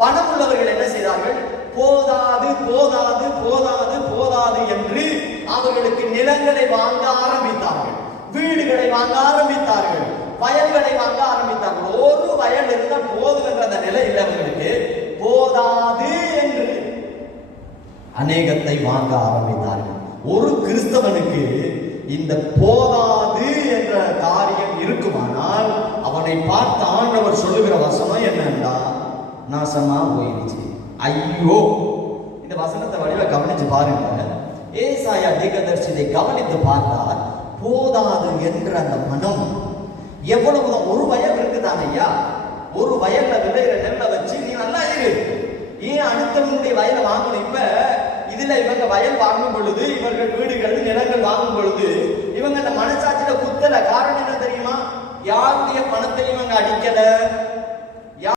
பணம் உள்ளவர்கள் என்ன செய்தார்கள்? போதாது போதாது போதாது போதாது என்று அவர்களுக்கு நிலங்களை வாங்க ஆரம்பித்தார்கள், வீடுகளை வாங்க ஆரம்பித்தார்கள், வயல்களை வாங்க ஆரம்பித்தார்கள். ஒரு வயல் இருந்தால் போதும் என்ற அந்த நிலை இல்லை அவர்களுக்கு. போதாது என்று அநேகத்தை வாங்க ஆரம்பித்தார்கள். ஒரு கிறிஸ்தவனுக்கு இந்த போதாது என்ற காரியம் இருக்குமானால் அவனை பார்த்து ஆண்டவர் சொல்லுகிற வசனம் என்னன்னா, நாசமா போயிடுச்சு. ஐயோ, இந்த வசனத்தை வடிவ கவனிச்சு பாருங்க. ஏசாயா தீர்க்கதரிசியை கவனித்து பார்த்தால் போதாது என்ற அந்த மனம் எவ்வளவுதான். ஒரு வயல் இருக்குதான ஐயா, ஒரு வயல்ல விளையிற நெல்லை வச்சு நீ நல்லா இரு, ஏன் அடுத்தவனுடைய வயலை வாங்கணும்? இப்ப இதுல இவங்க வயல் வாங்கும் பொழுது, இவர்கள் வீடுகள் நிலங்கள் வாங்கும் பொழுது இவங்க அந்த மனசாட்சியில குத்தல. காரணம் என்ன தெரியுமா? யாருடைய பணத்தையும் இவங்க அடிக்கல,